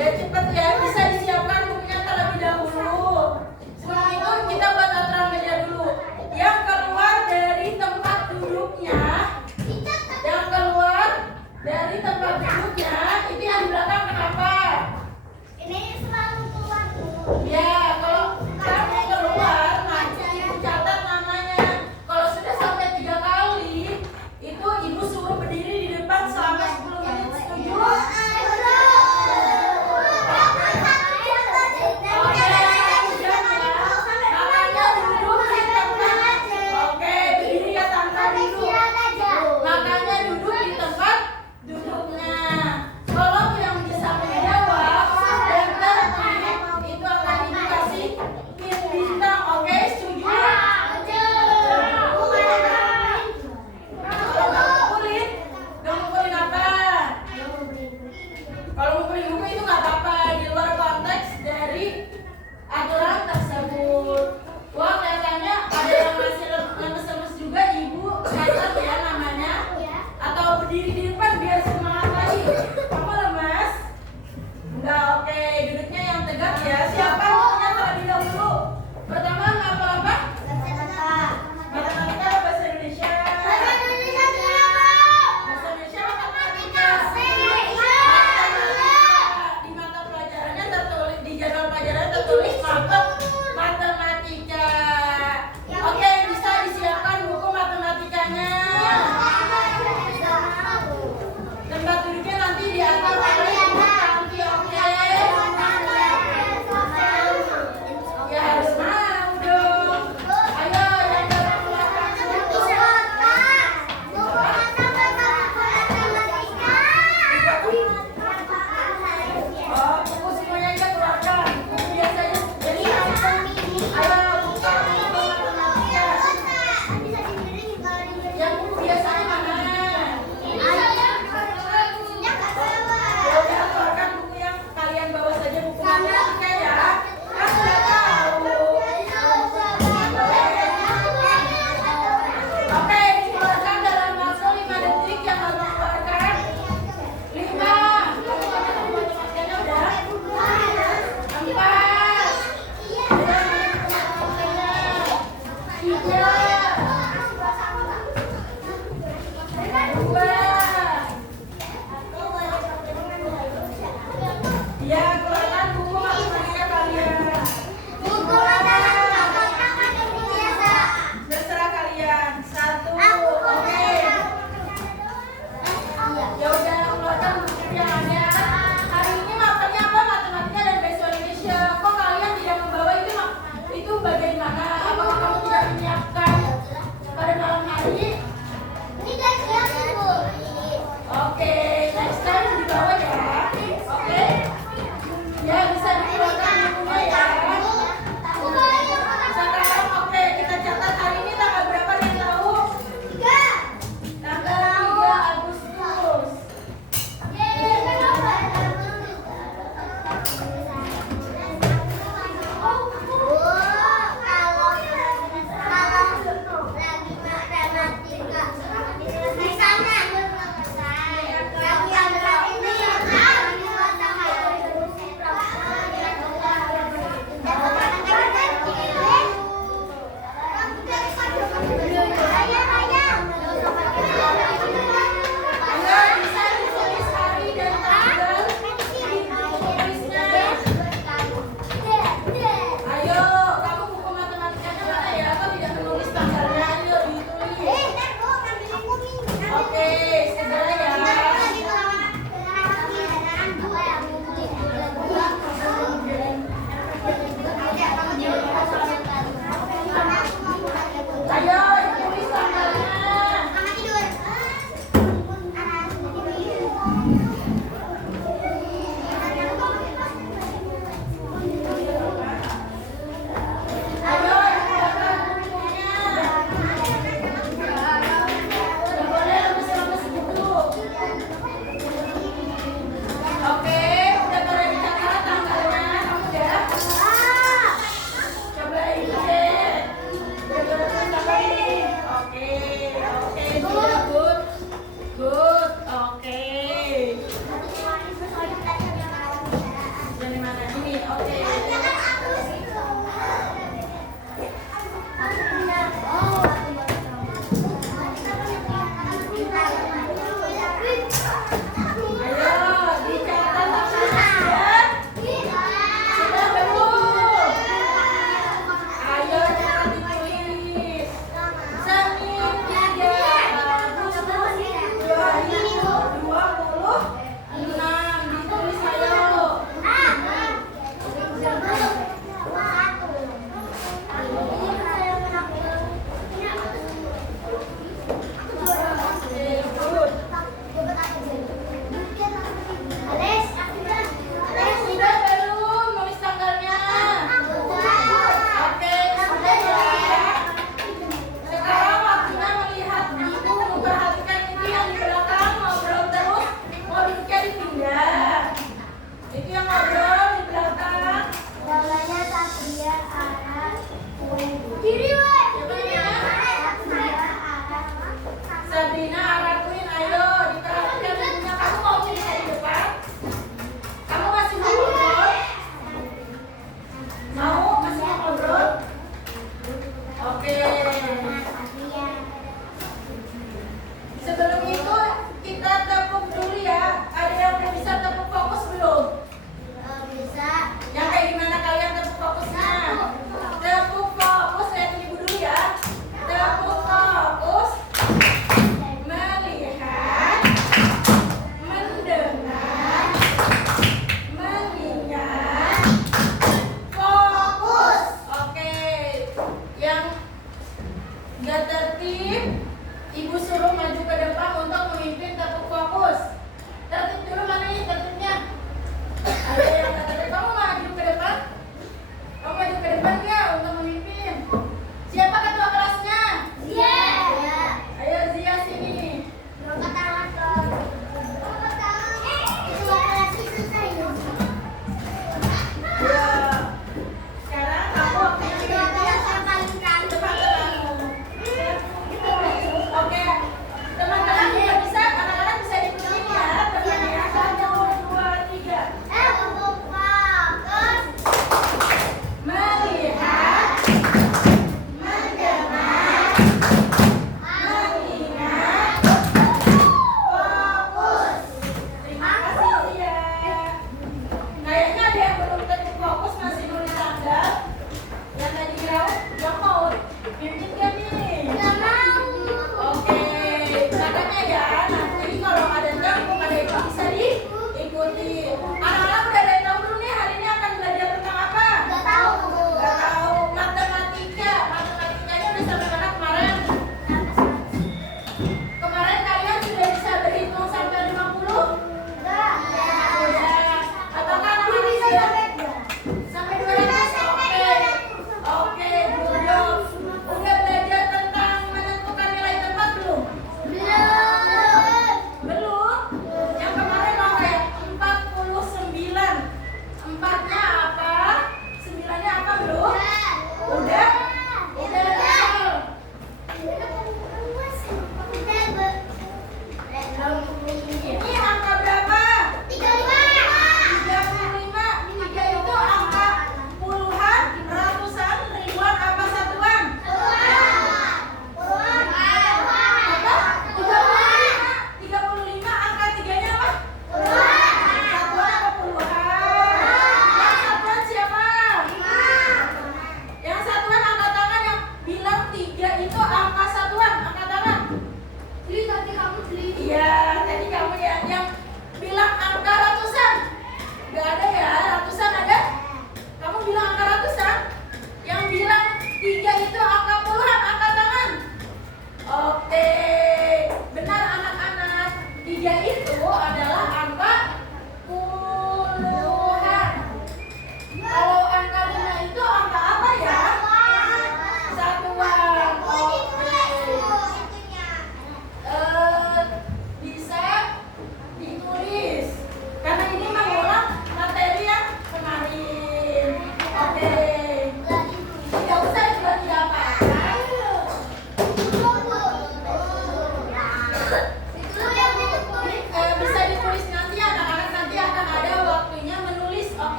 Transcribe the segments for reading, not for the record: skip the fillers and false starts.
Ya cepet ya, bisa disiapkan bukunya terlebih dahulu. Sebelum itu kita buat aturan belajar dulu. Yang keluar dari tempat duduknya, yang keluar dari tempat duduknya itu yang di belakang kenapa? Ini selalu keluar dulu. Ya, kalau kamu keluar, nanti ibu catat namanya. Kalau sudah sampai 3 kali, itu ibu suruh berdiri di depan selama 10 menit. Setuju? Kalau ngumpulin buku itu nggak apa-apa, di luar konteks dari aturan tersebut. Wah, kelihatannya ada yang masih lemes-lemes juga, ibu catat ya namanya. Atau berdiri di depan biar semangat lagi. Kamu lemas? Enggak, oke. Duduknya yang tegak ya. Siapa bukunya terlebih dahulu? Pertama, apa? Matematika atau bahasa Indonesia? Bahasa Indonesia, matematika. Di mata pelajarannya tertulis, di jadwal pelajaran tertulis matematika. Oke, bisa disiapkan buku matematikanya. Tempat duduknya nanti diatur oleh ibu nanti, oke? Yang di mana? Ini, oke. Ayo, dicatat maksudnya sudah. Sudah belum? Ayo jangan ditulis. Senin 3 Agustus 2026 ditulis ayo. Oke, good. Sudah belum nulis tanggalnya? Oke, sudah ya. Sekarang waktunya melihat ibu memperhatikan itu yang di belakang ngobrol terus, mau duduknya dipindah. Itu yang ngobrol di belakang. Sabrina, Arakuin, ayo diperhatikan ibunya. Kamu mau pilih di depan? Kamu masih mau ngobrol? Mau? Masih mau ngobrol? Oke. Sebelum itu kita tepuk dulu ya. Ada yang udah bisa tepuk fokus belum? Yang kayak gimana kalian tepuk fokusnya? Tepuk fokus, lihat ibu dulu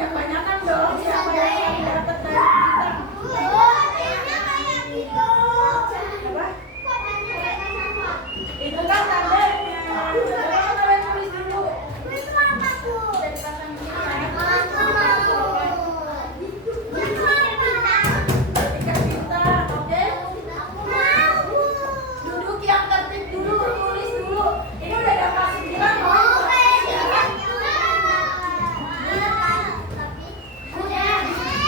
banyak-banyakan dong. Siapa yang dapat dari bintang? Oh, kayaknya kayak gitu. Apa? Kok banyak kayak sama? Itu kan tandanya. Coba kalian tulis dulu. Itu apa tuh? Dari pasang gini ya. Aku mau. Itu apa? Tiket bintang, oke? Aku mau. Duduk yang tertib dulu, tulis dulu. Ini udah ada kelas 9 loh. Oh, kayak gitu. Udah.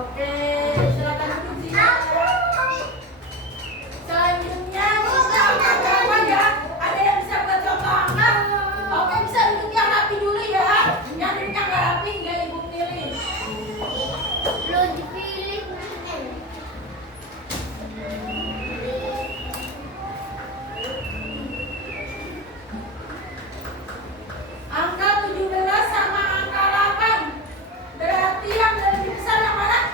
Oke, silakan duduk sini. Selanjutnya kita apa ya? Ada yang bisa buat contoh angka? Oke, bisa duduk yang rapi dulu ya. Yang duduknya nggak rapi nggak ibu pilih. Belum dipilih. Angka 17 sama angka 8. Berarti yang lebih besar yang mana?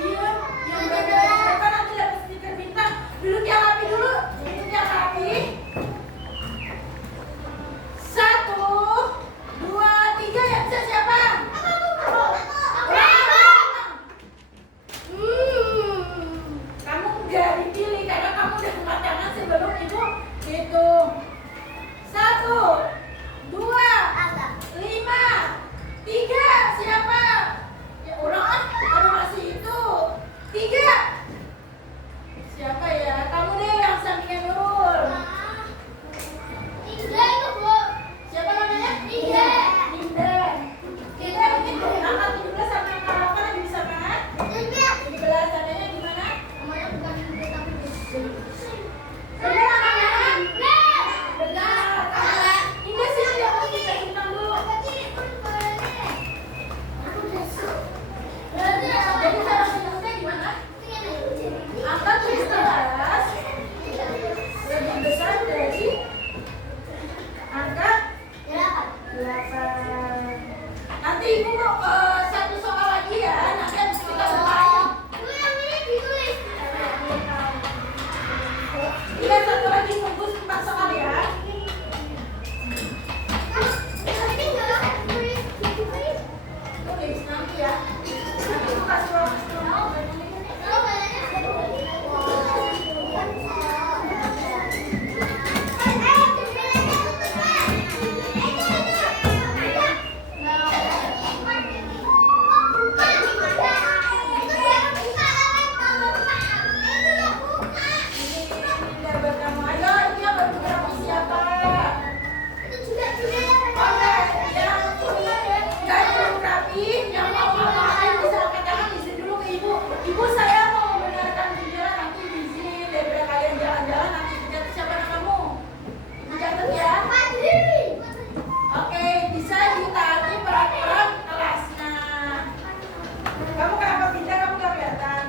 Diam. Yang berada di depan nanti dapat stiker bintang. Duduk yang rapi dulu. Duduk yang rapi. 1, 2, 3 yang bisa siapa? Kamu nggak dipilih karena kamu udah angkat tangan sebelum ibu hitung. 1, 2, 5, 3 siapa? Ya ulang ah, ada masih itu. 3 siapa ya? Kamu deh yang sampingnya Nurul. Siapa namanya? Linda. Linda mungkin dari angka 17 sampai angka 8 lagi bisa kan? 17 adanya di mana? Benar namanya? Benar. Linda sini dia mau kita bintang dulu. Jadi cara hitungnya gimana? Angka 17 lebih besar dari angka 8. Nanti ibu mau satu soal lagi ya. Nanti habis kita bukain. Iya, satu lagi tunggu 4 soal ya. Tulis nanti ya. Nanti ibu kasih waktu setengah. Linda bertemu. Ayo, ini yang baru berapa siapa? Oke, yang ini nggak belum rapi, yang mau ngapain bisa angkat tangan izin dulu ke ibu. Ibu saya mau membenarkan jendela nanti izin daripada kalian jalan-jalan nanti dicatat siapa namamu. Ibu catat ya. Oke, bisa ditaati peraturan kelasnya. Kamu kenapa pindah? Kamu nggak kelihatan.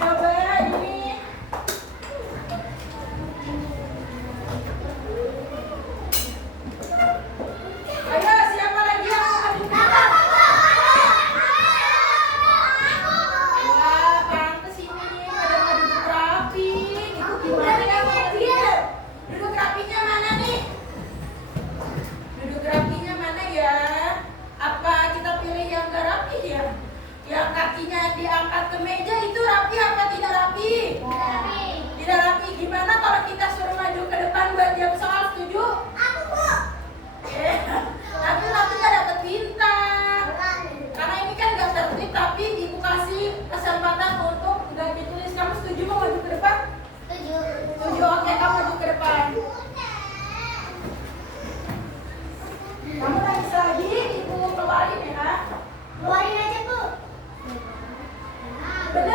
Coba ini. Ayo, siapa lagi yang mau maju ke depan? Wah, pantes ini pada mau duduk rapi. Ibu gimana ya mau tidur? Duduk rapinya mana nih? Duduk rapinya mana ya? Apa kita pilih yang gak rapi ya? Yang kakinya diangkat ke meja itu rapi apa tidak rapi? Tidak rapi. Gimana kalau kita suruh maju ke depan buat jawab soal, setuju? Tapi nanti nggak dapet bintang. Karena ini kan nggak tertib, tapi ibu kasih kesempatan untuk nggak ditulis. Kamu setuju mau maju ke depan? Setuju, oke kamu maju ke depan. Kamu nangis lagi, ibu keluarin ya. Keluarin aja, Bu. Benar.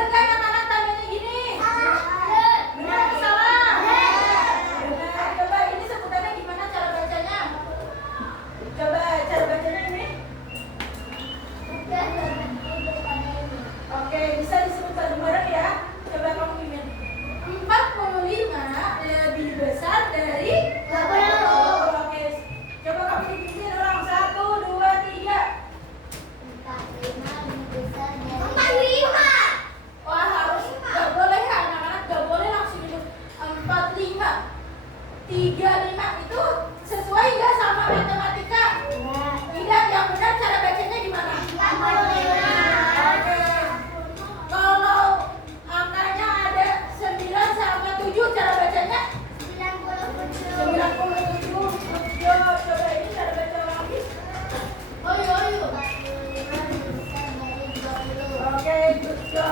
Oke,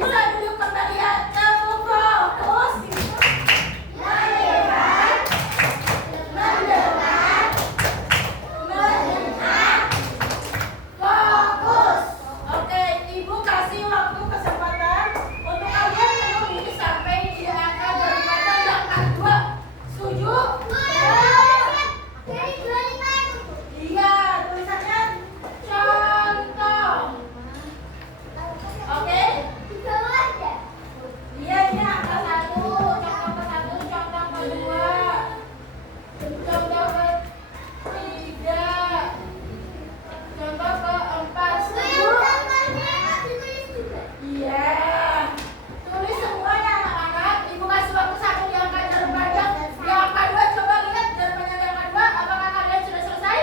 bisa duduk kembali ya. Kamu fokus. Mendengar, mendengar, mendengar. Fokus. Oke, Ibu kasih waktu kesempatan untuk kalian menulis sampai di angka daripada yang kedua. Setuju? Iya, tulisannya contoh. Oke? Iya, ini angka 1, contoh ke 1, contoh kedua, contoh ketiga, contoh keempat. Setuju? Iya. Tulis semuanya anak-anak. Ibu kasih waktu 1 di angka jarum panjang. Di angka 2 coba lihat jarum panjang di angka 2. Apakah kalian sudah selesai?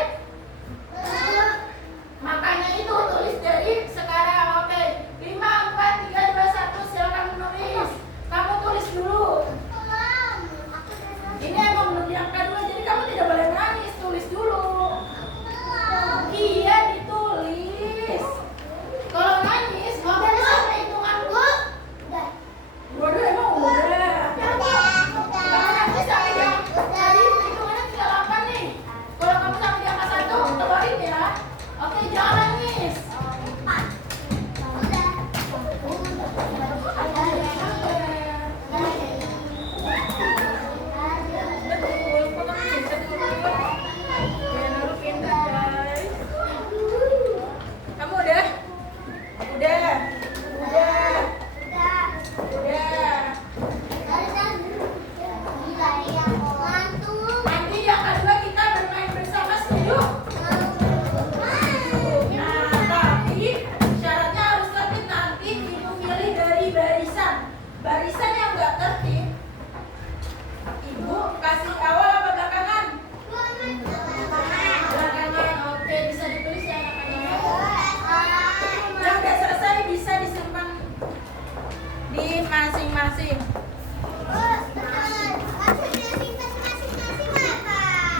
Makanya itu tulis dari sekarang. Oke. 5, 4, 3, 2, 1. Silakan menulis. Kamu tulis dulu. Ini emang belum di angka 2, jadi kamu tidak boleh nangis. Tulis dulu. Iya, ditulis. Kalau nangis, ngomong sampai hitunganku. Waduh, emang udah. Kamu nangis sampai di angka. Jadi hitungannya tinggal 8 nih. Kalau kamu sampai di angka 1, keluarin ya. Oke, jangan nangis. Betul, potong pintar dulu. Jangan dulu pintar, guys. Kamu udah? Udah. Udah. Udah. Nanti di angka 2 kita bermain bersama, setuju? Nah, tapi syaratnya harus tertib. Nanti Ibu pilih dari barisan. Barisan yang nggak tertib, Ibu kasih awal apa belakangan? Belakangan. Oke, bisa ditulis ya anak-anak. Yang udah selesai bisa disimpan di masing-masing.